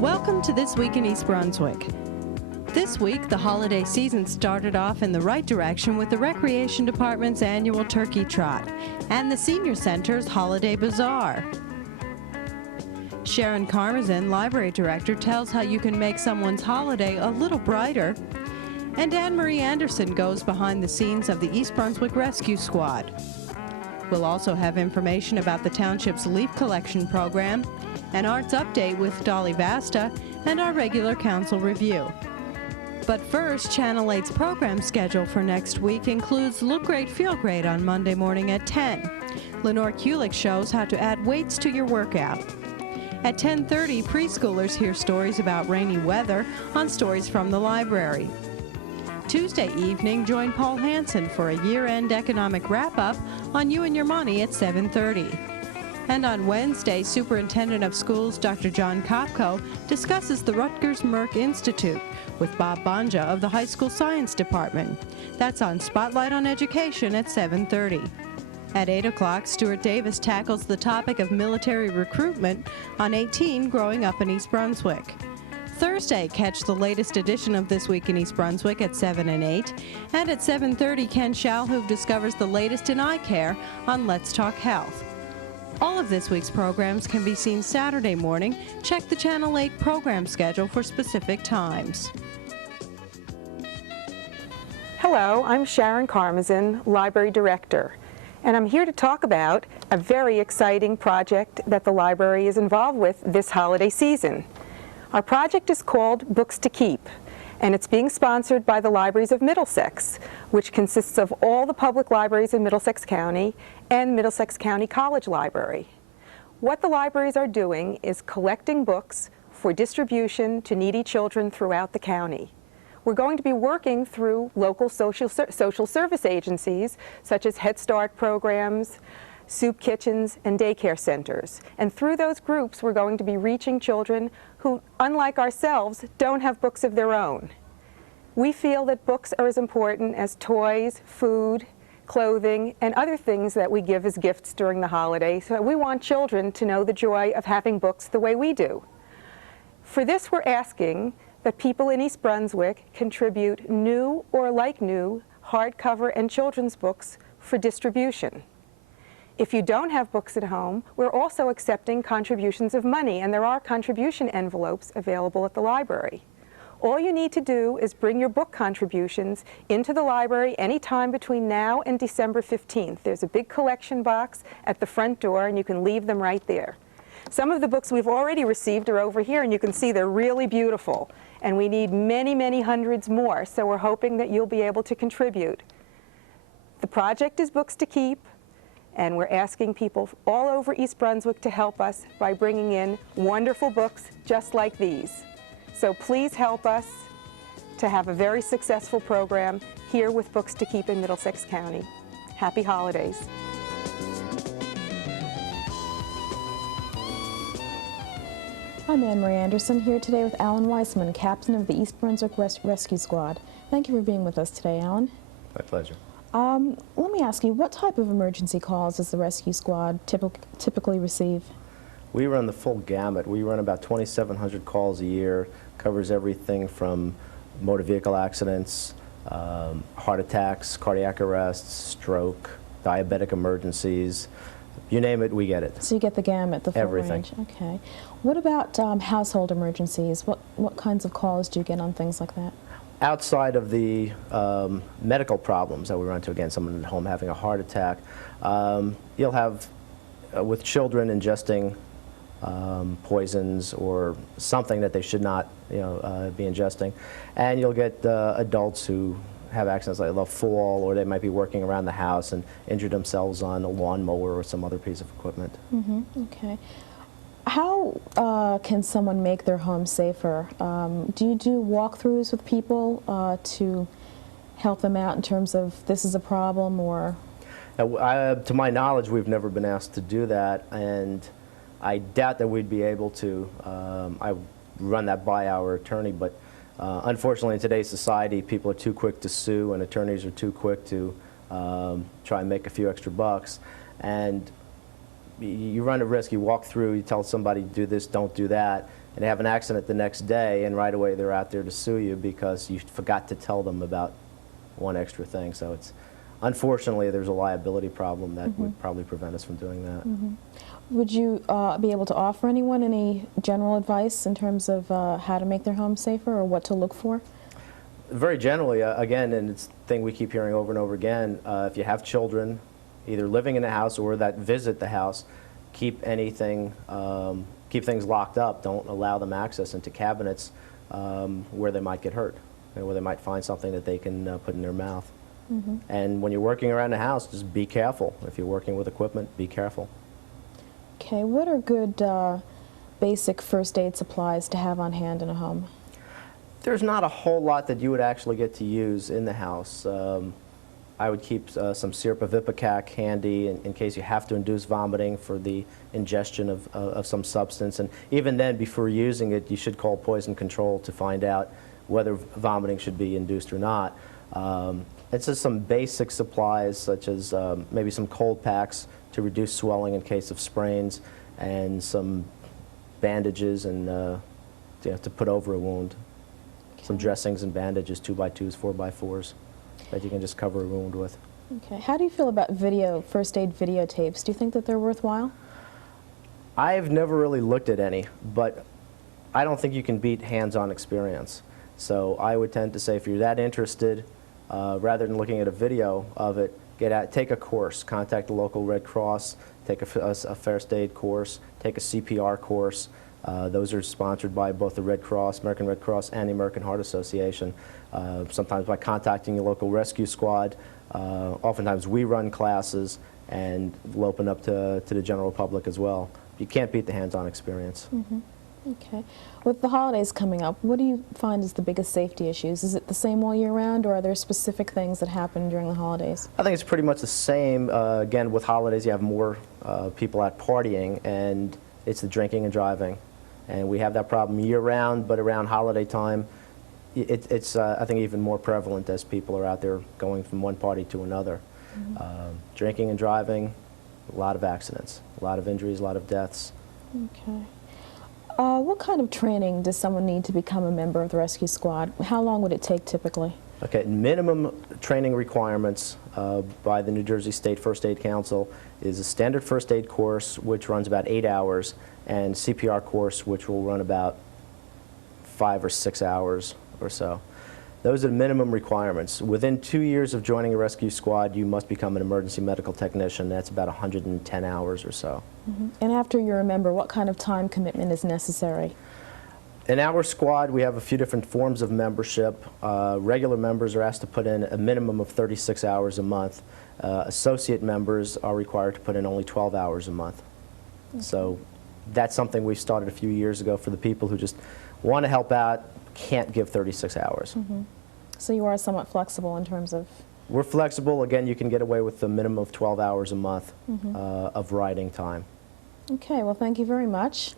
Welcome to This Week in East Brunswick. This week, the holiday season started off in the right direction with the Recreation Department's annual Turkey Trot and the Senior Center's Holiday Bazaar. Sharon Karmazin, Library Director, tells how you can make someone's holiday a little brighter. And Anne-Marie Anderson goes behind the scenes of the East Brunswick Rescue Squad. We'll also have information about the township's leaf collection program, an arts update with Dolly Vasta, and our regular council review. But first, Channel 8's program schedule for next week includes Look Great, Feel Great on Monday morning at 10. Lenore Kulik shows how to add weights to your workout. At 10:30, preschoolers hear stories about rainy weather on Stories from the Library. Tuesday evening, join Paul Hansen for a year-end economic wrap-up on You and Your Money at 7:30. And on Wednesday, Superintendent of Schools Dr. John Kopko discusses the Rutgers Merck Institute with Bob Banja of the High School Science Department. That's on Spotlight on Education at 7:30. At 8 o'clock, Stuart Davis tackles the topic of military recruitment on 18 Growing Up in East Brunswick. Thursday, catch the latest edition of This Week in East Brunswick at 7 and 8. And at 7:30, Ken Shalhoub discovers the latest in eye care on Let's Talk Health. All of this week's programs can be seen Saturday morning. Check the Channel 8 program schedule for specific times. Hello, I'm Sharon Karmazin, Library Director, and I'm here to talk about a very exciting project that the library is involved with this holiday season. Our project is called Books to Keep, and it's being sponsored by the Libraries of Middlesex, which consists of all the public libraries in Middlesex County and Middlesex County College Library. What the libraries are doing is collecting books for distribution to needy children throughout the county. We're going to be working through local social service agencies such as Head Start programs, soup kitchens, and daycare centers. And through those groups, we're going to be reaching children who, unlike ourselves, don't have books of their own. We feel that books are as important as toys, food, clothing, and other things that we give as gifts during the holiday. So we want children to know the joy of having books the way we do. For this, we're asking that people in East Brunswick contribute new or like new hardcover and children's books for distribution. If you don't have books at home, we're also accepting contributions of money, and there are contribution envelopes available at the library. All you need to do is bring your book contributions into the library anytime between now and December 15th. There's a big collection box at the front door, and you can leave them right there. Some of the books we've already received are over here, and you can see they're really beautiful. And we need many, many hundreds more, so we're hoping that you'll be able to contribute. The project is Books to Keep, and we're asking people all over East Brunswick to help us by bringing in wonderful books just like these. So please help us to have a very successful program here with Books to Keep in Middlesex County. Happy holidays. I'm Anne-Marie Anderson, here today with Alan Weissman, captain of the East Brunswick Rescue Squad. Thank you for being with us today, Alan. My pleasure. Let me ask you, what type of emergency calls does the rescue squad typically receive? We run the full gamut. We run about 2,700 calls a year. Covers everything from motor vehicle accidents, heart attacks, cardiac arrests, stroke, diabetic emergencies. You name it, we get it. So you get the gamut, the full Everything. range. Okay. What about household emergencies? What kinds of calls do you get on things like that? Outside of the medical problems that we run into, again, someone at home having a heart attack, you'll have, with children ingesting poisons or something that they should not be ingesting, and you'll get adults who have accidents like they'll fall, or they might be working around the house and injure themselves on a lawnmower or some other piece of equipment. Mm-hmm. Okay. How can someone make their home safer? Do you do walkthroughs with people to help them out in terms of this is a problem, or? To my knowledge, we've never been asked to do that, and I doubt that we'd be able to. I run that by our attorney, but unfortunately in today's society, people are too quick to sue, and attorneys are too quick to try and make a few extra bucks. And you run a risk, you walk through, you tell somebody do this, don't do that, and they have an accident the next day, and right away they're out there to sue you because you forgot to tell them about one extra thing. So it's, unfortunately, there's a liability problem that would probably prevent us from doing that. Would you be able to offer anyone any general advice in terms of how to make their home safer or what to look for? Very generally, again, and it's a thing we keep hearing over and over again, if you have children either living in the house or that visit the house, keep anything, keep things locked up. Don't allow them access into cabinets where they might get hurt, and where they might find something that they can put in their mouth. And when you're working around the house, just be careful. If you're working with equipment, be careful. Okay, what are good basic first aid supplies to have on hand in a home? There's not a whole lot that you would actually get to use in the house. I would keep some syrup of Ipecac handy in case you have to induce vomiting for the ingestion of some substance. And even then, before using it, you should call poison control to find out whether vomiting should be induced or not. It's just some basic supplies, such as maybe some cold packs to reduce swelling in case of sprains, and some bandages and to put over a wound. Some dressings and bandages, 2x2s, 4x4s, that you can just cover a wound with. Okay. How do you feel about first aid videotapes? Do you think that they're worthwhile? I've never really looked at any, but I don't think you can beat hands-on experience. So I would tend to say, if you're that interested, rather than looking at a video of it, take a course, contact the local Red Cross, take a first aid course, take a CPR course. Those are sponsored by both the Red Cross, American Red Cross, and the American Heart Association. Sometimes by contacting your local rescue squad. Oftentimes we run classes, and we'll open up to the general public as well. You can't beat the hands-on experience. Okay. With the holidays coming up, what do you find is the biggest safety issues? Is it the same all year round, or are there specific things that happen during the holidays? I think it's pretty much the same. Again, with holidays, you have more people out partying, and it's the drinking and driving. And we have that problem year-round, but around holiday time, it's I think, even more prevalent as people are out there going from one party to another. Drinking and driving, a lot of accidents, a lot of injuries, a lot of deaths. Okay. What kind of training does someone need to become a member of the rescue squad? How long would it take typically? Okay, minimum training requirements by the New Jersey State First Aid Council is a standard first aid course, which runs about 8 hours, and CPR course, which will run about 5 or 6 hours or so. Those are the minimum requirements. Within 2 years of joining a rescue squad, you must become an emergency medical technician. That's about 110 hours or so. And after you're a member, what kind of time commitment is necessary? In our squad, we have a few different forms of membership. Regular members are asked to put in a minimum of 36 hours a month. Associate members are required to put in only 12 hours a month. So that's something we started a few years ago for the people who just want to help out, can't give 36 hours. So you are somewhat flexible in terms of... We're flexible. Again, you can get away with a minimum of 12 hours a month of riding time. Okay, well, thank you very much.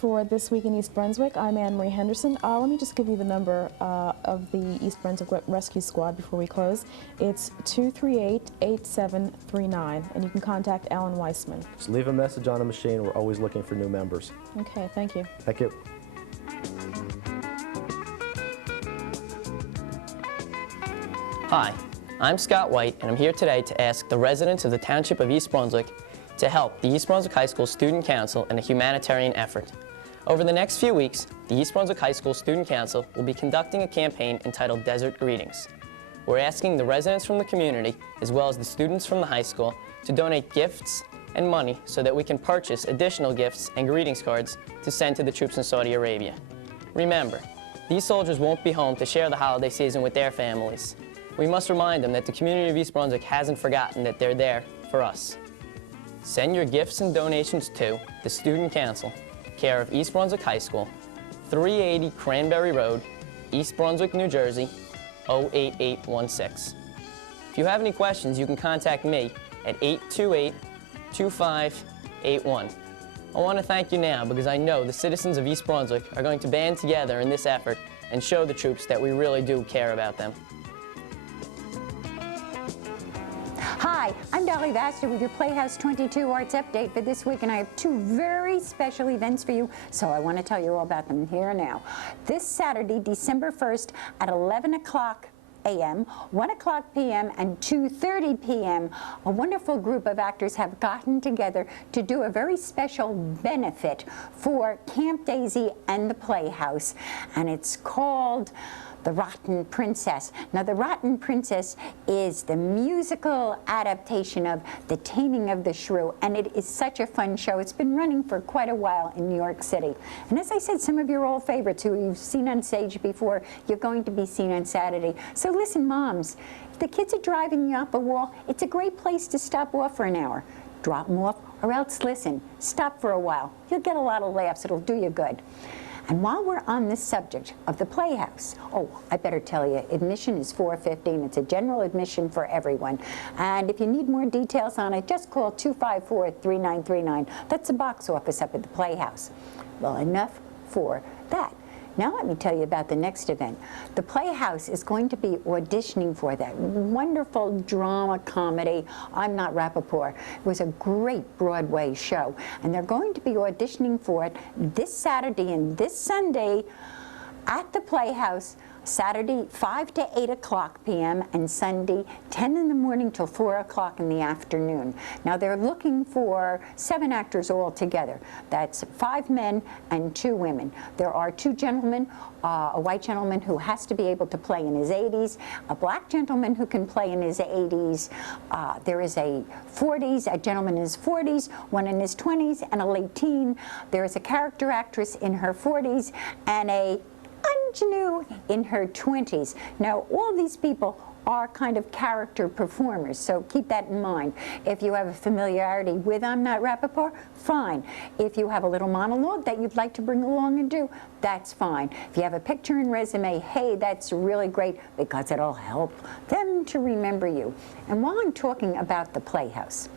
For This Week in East Brunswick, I'm Anne-Marie Henderson. Let me just give you the number of the East Brunswick Rescue Squad before we close. It's 238-8739, and you can contact Alan Weissman. Just leave a message on the machine. We're always looking for new members. Okay, thank you. Thank you. Hi, I'm Scott White, and I'm here today to ask the residents of the Township of East Brunswick to help the East Brunswick High School Student Council in a humanitarian effort. Over the next few weeks, the East Brunswick High School Student Council will be conducting a campaign entitled Desert Greetings. We're asking the residents from the community, as well as the students from the high school, to donate gifts and money so that we can purchase additional gifts and greetings cards to send to the troops in Saudi Arabia. Remember, these soldiers won't be home to share the holiday season with their families. We must remind them that the community of East Brunswick hasn't forgotten that they're there for us. Send your gifts and donations to the Student Council, care of East Brunswick High School, 380 Cranberry Road, East Brunswick, New Jersey, 08816. If you have any questions, you can contact me at 828-2581. I want to thank you now because I know the citizens of East Brunswick are going to band together in this effort and show the troops that we really do care about them. Hi, Hi, I'm Dolly Vaster with your Playhouse 22 Arts Update for this week, and I have two very special events for you, so I want to tell you all about them here and now. This Saturday, December 1st at 11 o'clock a.m., 1 o'clock p.m., and 2:30 p.m., a wonderful group of actors have gotten together to do a very special benefit for Camp Daisy and the Playhouse, and it's called The Rotten Princess. Now, The Rotten Princess is the musical adaptation of The Taming of the Shrew, and it is such a fun show. It's been running for quite a while in New York City. And as I said, some of your old favorites who you've seen on stage before, you're going to be seen on Saturday. So listen, moms, if the kids are driving you up a wall, it's a great place to stop off for an hour. Drop them off, or else listen, stop for a while. You'll get a lot of laughs. It'll do you good. And while we're on this subject of the Playhouse, oh, I better tell you, admission is $4.15. It's a general admission for everyone. And if you need more details on it, just call 254-3939. That's the box office up at the Playhouse. Well, enough for that. Now let me tell you about the next event. The Playhouse is going to be auditioning for that wonderful drama comedy, I'm Not Rappaport. It was a great Broadway show. And they're going to be auditioning for it this Saturday and this Sunday at the Playhouse. Saturday, 5 to 8 o'clock p.m. and Sunday, 10 in the morning till 4 o'clock in the afternoon. Now, they're looking for 7 actors all together. That's 5 men and 2 women. There are 2 gentlemen, a white gentleman who has to be able to play in his 80s, a black gentleman who can play in his 80s. There is a 40s, a gentleman in his 40s, one in his 20s, and a late teen. There is a character actress in her 40s and a ingenue in her 20s. Now, all these people are kind of character performers, so keep that in mind. If you have a familiarity with I'm Not Rappaport, fine. If you have a little monologue that you'd like to bring along and do, that's fine. If you have a picture and resume, hey, that's really great because it'll help them to remember you. And while I'm talking about the Playhouse,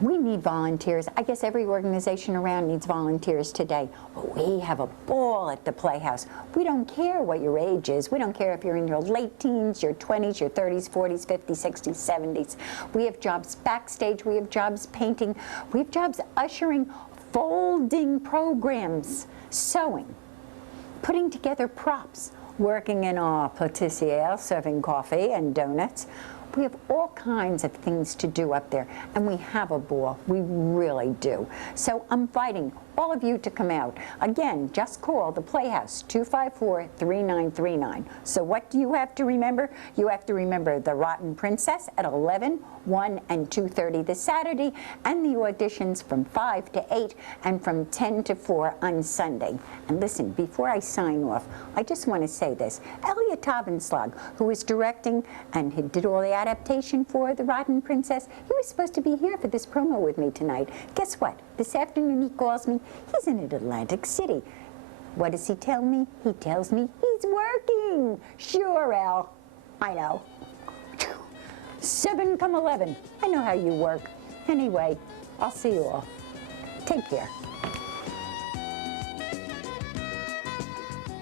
we need volunteers. I guess every organization around needs volunteers today. But we have a ball at the Playhouse. We don't care what your age is. We don't care if you're in your late teens, your 20s, your 30s, 40s, 50s, 60s, 70s. We have jobs backstage. We have jobs painting. We have jobs ushering, folding programs, sewing, putting together props, working in our pâtissier, serving coffee and donuts. We have all kinds of things to do up there, and we have a ball. We really do. So I'm inviting all of you to come out. Again, just call the Playhouse, 254-3939. So what do you have to remember? You have to remember The Rotten Princess at 11, 1, and 2:30 this Saturday, and the auditions from 5 to 8 and from 10 to 4 on Sunday. And listen, before I sign off, I just want to say this. Elliot Tavenslag, who is directing and who did all the adaptation for The Rotten Princess, he was supposed to be here for this promo with me tonight. Guess what? This afternoon he calls me. He's in Atlantic City. What does he tell me? He tells me he's working. Sure, Al. I know. 7 come 11. I know how you work. Anyway, I'll see you all. Take care.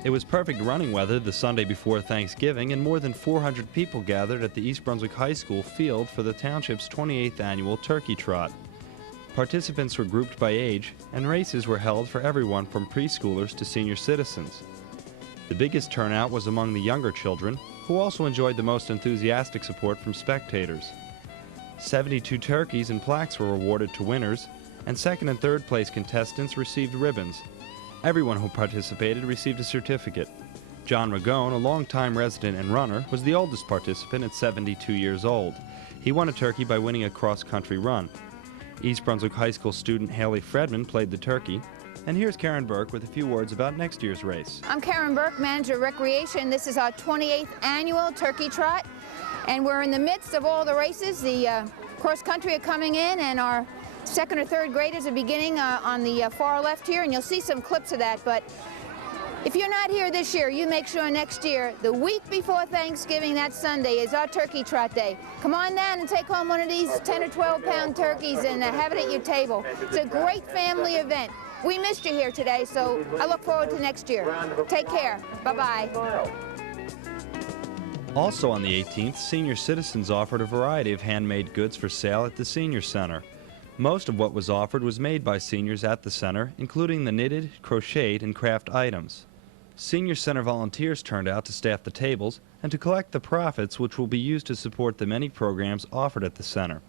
It was perfect running weather the Sunday before Thanksgiving, and more than 400 people gathered at the East Brunswick High School field for the township's 28th annual Turkey Trot. Participants were grouped by age, and races were held for everyone from preschoolers to senior citizens. The biggest turnout was among the younger children, who also enjoyed the most enthusiastic support from spectators. 72 turkeys and plaques were awarded to winners, and second and third place contestants received ribbons. Everyone who participated received a certificate. John Ragone, a longtime resident and runner, was the oldest participant at 72 years old. He won a turkey by winning a cross-country run. East Brunswick High School student Haley Fredman played the turkey. And here's Karen Burke with a few words about next year's race. I'm Karen Burke, Manager of Recreation. This is our 28th annual Turkey Trot, and we're in the midst of all the races. The cross-country are coming in, and our second or third graders are beginning on the far left here, and you'll see some clips of that. But if you're not here this year, you make sure next year, the week before Thanksgiving, that Sunday, is our Turkey Trot Day. Come on down and take home one of these 10 or 12-pound turkeys and have it at your table. It's a great family event. We missed you here today, so I look forward to next year. Take care. Bye-bye. Also on the 18th, senior citizens offered a variety of handmade goods for sale at the Senior Center. Most of what was offered was made by seniors at the center, including the knitted, crocheted, and craft items. Senior Center volunteers turned out to staff the tables and to collect the profits, which will be used to support the many programs offered at the center.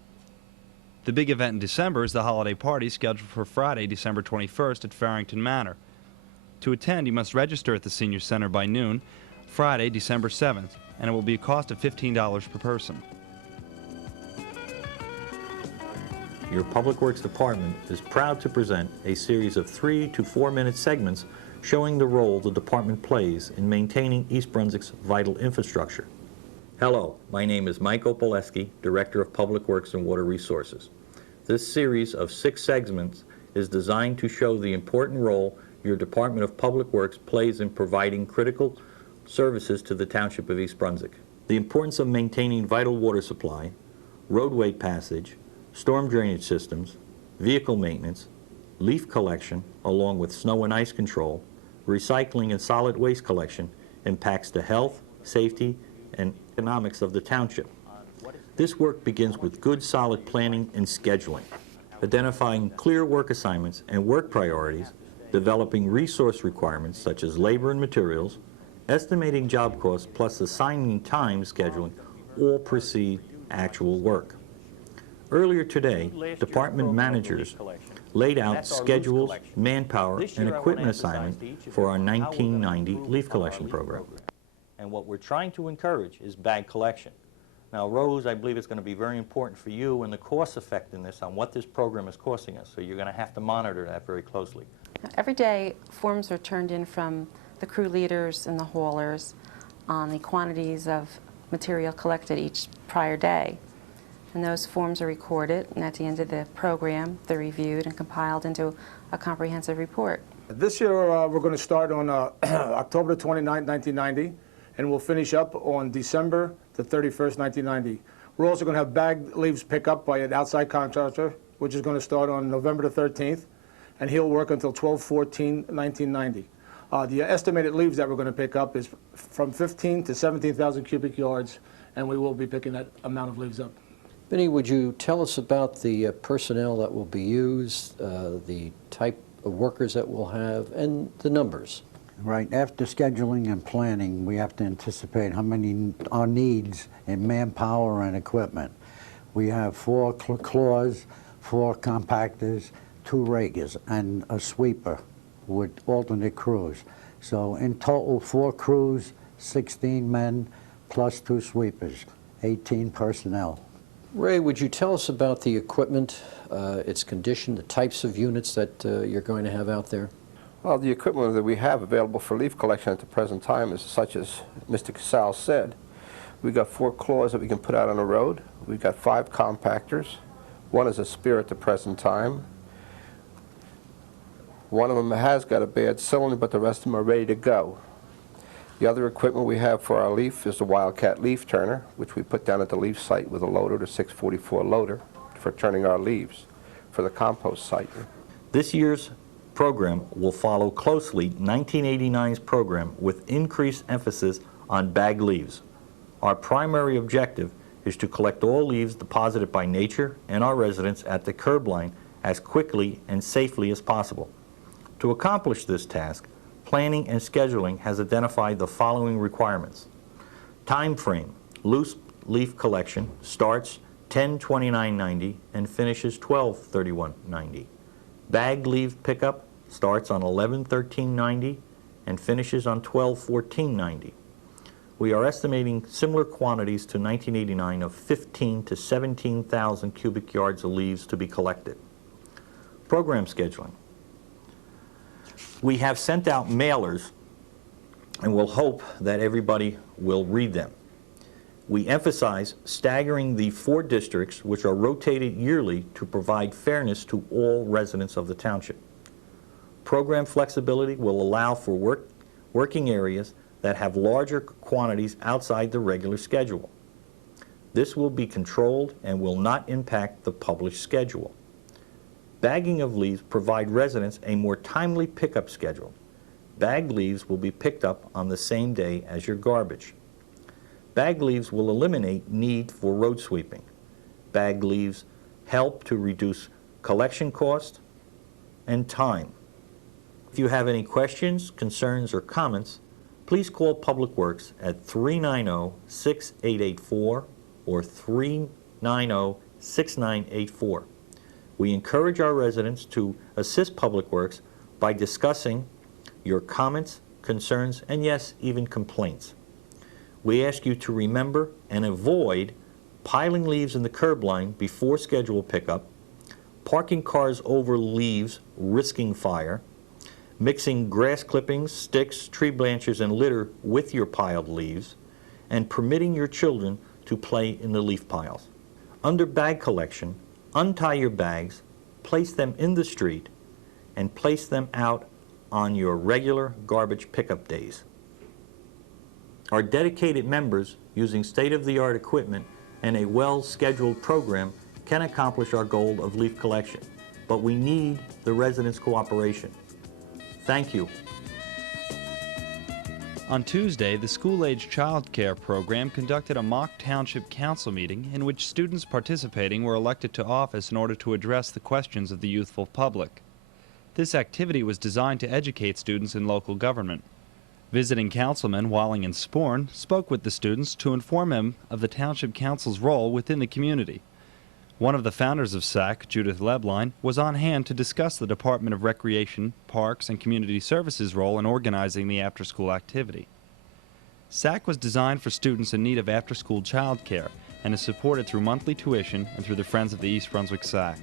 The big event in December is the holiday party scheduled for Friday, December 21st at Farrington Manor. To attend, you must register at the Senior Center by noon, Friday, December 7th, and it will be a cost of $15 per person. Your Public Works Department is proud to present a series of 3 to 4 minute segments showing the role the department plays in maintaining East Brunswick's vital infrastructure. Hello, my name is Mike Opaleski, Director of Public Works and Water Resources. This series of 6 segments is designed to show the important role your Department of Public Works plays in providing critical services to the Township of East Brunswick. The importance of maintaining vital water supply, roadway passage, storm drainage systems, vehicle maintenance, leaf collection, along with snow and ice control, recycling and solid waste collection impacts the health, safety, and economics of the township. This work begins with good, solid planning and scheduling, identifying clear work assignments and work priorities, developing resource requirements such as labor and materials, estimating job costs, plus assigning time scheduling all precede actual work. Earlier today, department managers laid out schedules, manpower, and equipment assignment for our 1990 leaf collection program. And what we're trying to encourage is bag collection. Now, Rose, I believe it's going to be very important for you and the cost effectiveness on what this program is costing us, so you're going to have to monitor that very closely. Every day, forms are turned in from the crew leaders and the haulers on the quantities of material collected each prior day. And those forms are recorded, and at the end of the program, they're reviewed and compiled into a comprehensive report. This year, we're going to start on October 29, 1990, and we'll finish up on December the 31st, 1990. We're also going to have bag leaves pick up by an outside contractor, which is going to start on November the 13th, and he'll work until 12/14/1990. The estimated leaves that we're going to pick up is from 15 to 17,000 cubic yards, and we will be picking that amount of leaves up. Benny, would you tell us about the personnel that will be used, the type of workers that we'll have, and the numbers? Right. After scheduling and planning, we have to anticipate how many our needs in manpower and equipment. We have 4 claws, 4 compactors, 2 rakers, and a sweeper with alternate crews. So in total, 4 crews, 16 men, plus 2 sweepers, 18 personnel. Ray, would you tell us about the equipment, its condition, the types of units that you're going to have out there? Well, the equipment that we have available for leaf collection at the present time is such as Mr. Casal said. We've got 4 claws that we can put out on the road. We've got 5 compactors. 1 is a spare at the present time. 1 of them has got a bad cylinder, but the rest of them are ready to go. The other equipment we have for our leaf is the Wildcat leaf turner, which we put down at the leaf site with a loader, the 644 loader, for turning our leaves for the compost site. This year's program will follow closely 1989's program with increased emphasis on bag leaves. Our primary objective is to collect all leaves deposited by nature and our residents at the curb line as quickly and safely as possible. To accomplish this task, planning and scheduling has identified the following requirements. Time frame: loose leaf collection starts 10/29/90 and finishes 12/31/90. Bag leaf pickup starts on 11/13/90 and finishes on 12/14/90. We are estimating similar quantities to 1989 of 15 to 17,000 cubic yards of leaves to be collected. Program scheduling. We have sent out mailers and we'll hope that everybody will read them. We emphasize staggering the 4 districts, which are rotated yearly to provide fairness to all residents of the township. Program flexibility will allow for working areas that have larger quantities outside the regular schedule. This will be controlled and will not impact the published schedule. Bagging of leaves provide residents a more timely pickup schedule. Bagged leaves will be picked up on the same day as your garbage. Bag leaves will eliminate need for road sweeping. Bag leaves help to reduce collection cost and time. If you have any questions, concerns, or comments, please call Public Works at 390-6884 or 390-6984. We encourage our residents to assist Public Works by discussing your comments, concerns, and yes, even complaints. We ask you to remember and avoid piling leaves in the curb line before scheduled pickup, parking cars over leaves risking fire, mixing grass clippings, sticks, tree branches, and litter with your piled leaves, and permitting your children to play in the leaf piles. Under bag collection, untie your bags, place them in the street, and place them out on your regular garbage pickup days. Our dedicated members, using state-of-the-art equipment and a well-scheduled program, can accomplish our goal of leaf collection, but we need the residents' cooperation. Thank you. On Tuesday, the school-age child care program conducted a mock township council meeting in which students participating were elected to office in order to address the questions of the youthful public. This activity was designed to educate students in local government. Visiting Councilman Walling and Sporn spoke with the students to inform them of the Township Council's role within the community. One of the founders of S.A.C., Judith Lebline, was on hand to discuss the Department of Recreation, Parks, and Community Services' role in organizing the after-school activity. S.A.C. was designed for students in need of after-school child care and is supported through monthly tuition and through the Friends of the East Brunswick S.A.C.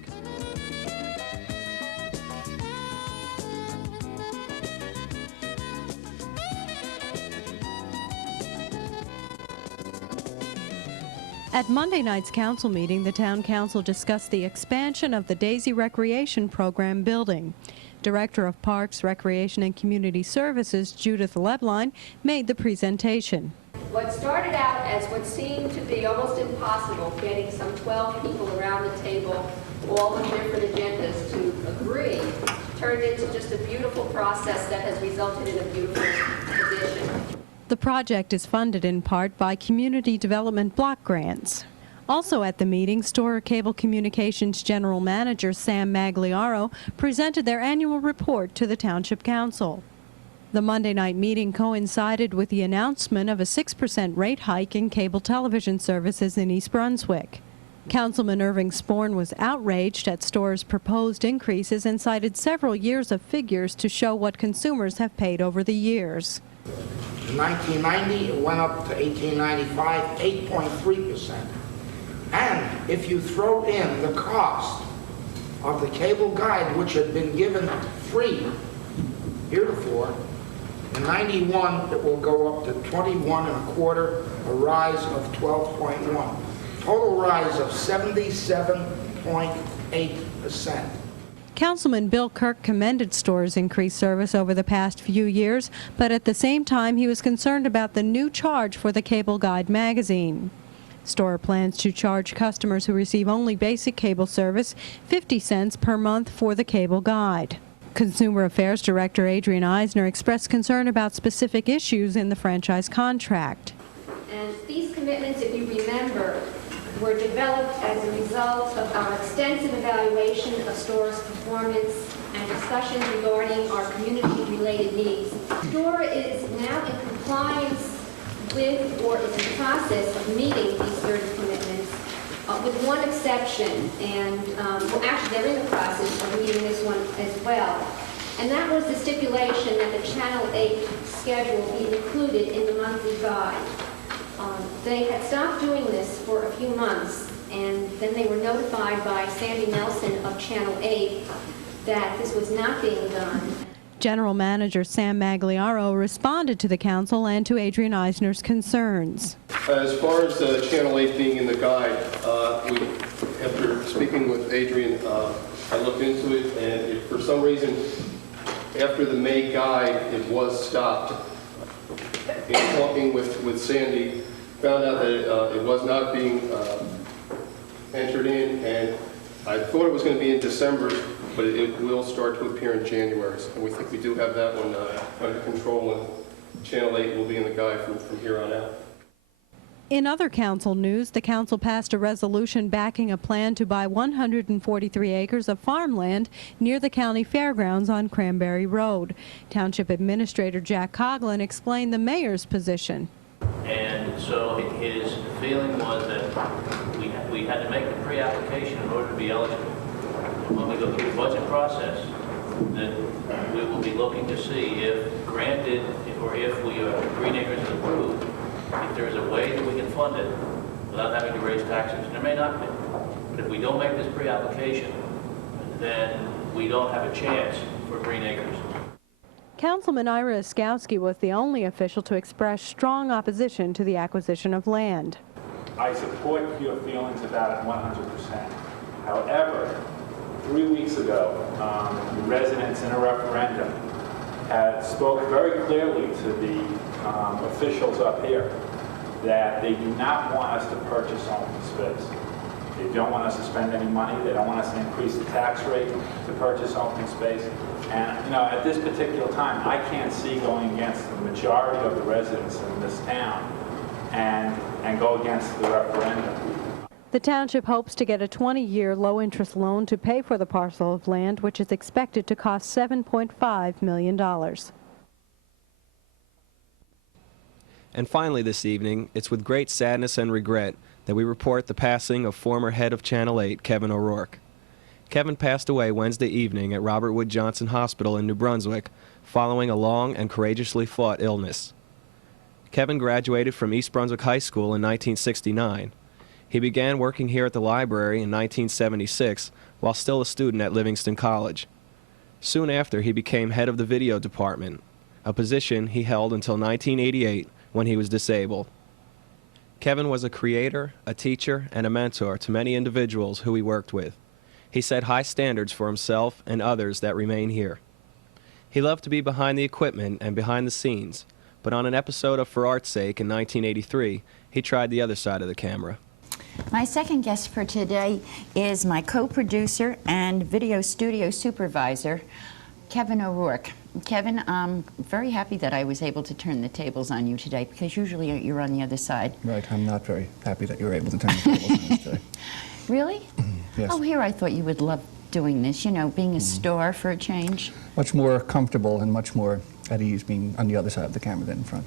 At Monday night's council meeting, the town council discussed the expansion of the Daisy Recreation Program building. Director of Parks, Recreation, and Community Services, Judith Lebline, made the presentation. What started out as what seemed to be almost impossible, getting some 12 people around the table, all with different agendas to agree, turned into just a beautiful process that has resulted in a beautiful addition. The project is funded in part by Community Development Block Grants. Also at the meeting, Storer Cable Communications General Manager Sam Magliaro presented their annual report to the Township Council. The Monday night meeting coincided with the announcement of a 6% rate hike in cable television services in East Brunswick. Councilman Irving Sporn was outraged at Storer's proposed increases and cited several years of figures to show what consumers have paid over the years. In 1990, it went up to 1895, 8.3%. And if you throw in the cost of the cable guide, which had been given free heretofore, in 91 it will go up to 21.25, a rise of 12.1. Total rise of 77.8%. Councilman Bill Kirk commended Storer's increased service over the past few years, but at the same time he was concerned about the new charge for the Cable Guide magazine. Storer plans to charge customers who receive only basic cable service 50 cents per month for the Cable Guide. Consumer Affairs Director Adrian Eisner expressed concern about specific issues in the franchise contract. And these commitments, if you remember, were developed as a result of our extensive evaluation of Storer's performance and discussions regarding our community-related needs. Storer is now in compliance with or is in the process of meeting these 30 commitments, with one exception, and well, actually they're in the process of meeting this one as well. And that was the stipulation that the Channel 8 schedule be included in the monthly guide. They had stopped doing this for a few months, and then they were notified by Sandy Nelson of Channel 8 that this was not being done. General Manager Sam Magliaro responded to the council and to Adrian Eisner's concerns. As far as Channel 8 being in the guide, after speaking with Adrian, I looked into it, and for some reason, after the May guide, it was stopped. In talking with Sandy, found out that it was not being entered in, and I thought it was going to be in December, but it will start to appear in January. And we think we do have that one under control, and Channel 8 will be in the guide from here on out. In other council news, the council passed a resolution backing a plan to buy 143 acres of farmland near the county fairgrounds on Cranberry Road. Township Administrator Jack Coughlin explained the mayor's position. And so his feeling was that we had to make the pre-application in order to be eligible. When we go through the budget process, that we will be looking to see if granted, or if Green Acres is approved, if there's a way that we can fund it without having to raise taxes. There may not be. But if we don't make this pre-application, then we don't have a chance for Green Acres. Councilman Ira Oskowski was the only official to express strong opposition to the acquisition of land. I support your feelings about it 100%. However, 3 weeks ago, the residents in a referendum had spoke very clearly to the officials up here that they do not want us to purchase open space. They don't want us to spend any money. They don't want us to increase the tax rate to purchase open space. And, you know, at this particular time, I can't see going against the majority of the residents in this town and go against the referendum. The township hopes to get a 20-year low-interest loan to pay for the parcel of land, which is expected to cost $7.5 million. And finally this evening, it's with great sadness and regret that we report the passing of former head of Channel 8, Kevin O'Rourke. Kevin passed away Wednesday evening at Robert Wood Johnson Hospital in New Brunswick following a long and courageously fought illness. Kevin graduated from East Brunswick High School in 1969. He began working here at the library in 1976 while still a student at Livingston College. Soon after, he became head of the video department, a position he held until 1988 when he was disabled. Kevin was a creator, a teacher, and a mentor to many individuals who he worked with. He set high standards for himself and others that remain here. He loved to be behind the equipment and behind the scenes, but on an episode of For Art's Sake in 1983, he tried the other side of the camera. My second guest for today is my co-producer and video studio supervisor, Kevin O'Rourke. Kevin, I'm very happy that I was able to turn the tables on you today, because usually you're on the other side. Right, I'm not very happy that you were able to turn the tables on us today. Really? Yes. Oh, here I thought you would love doing this, you know, being a star for a change. Much more comfortable and much more at ease being on the other side of the camera than in front.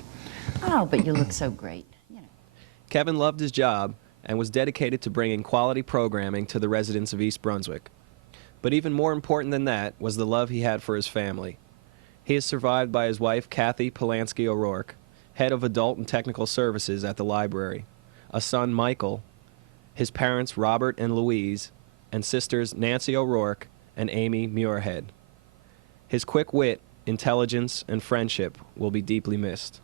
Oh, but you look so great. Kevin loved his job and was dedicated to bringing quality programming to the residents of East Brunswick. But even more important than that was the love he had for his family. He is survived by his wife, Kathy Polanski O'Rourke, head of Adult and Technical Services at the library, a son, Michael, his parents, Robert and Louise, and sisters Nancy O'Rourke and Amy Muirhead. His quick wit, intelligence, and friendship will be deeply missed.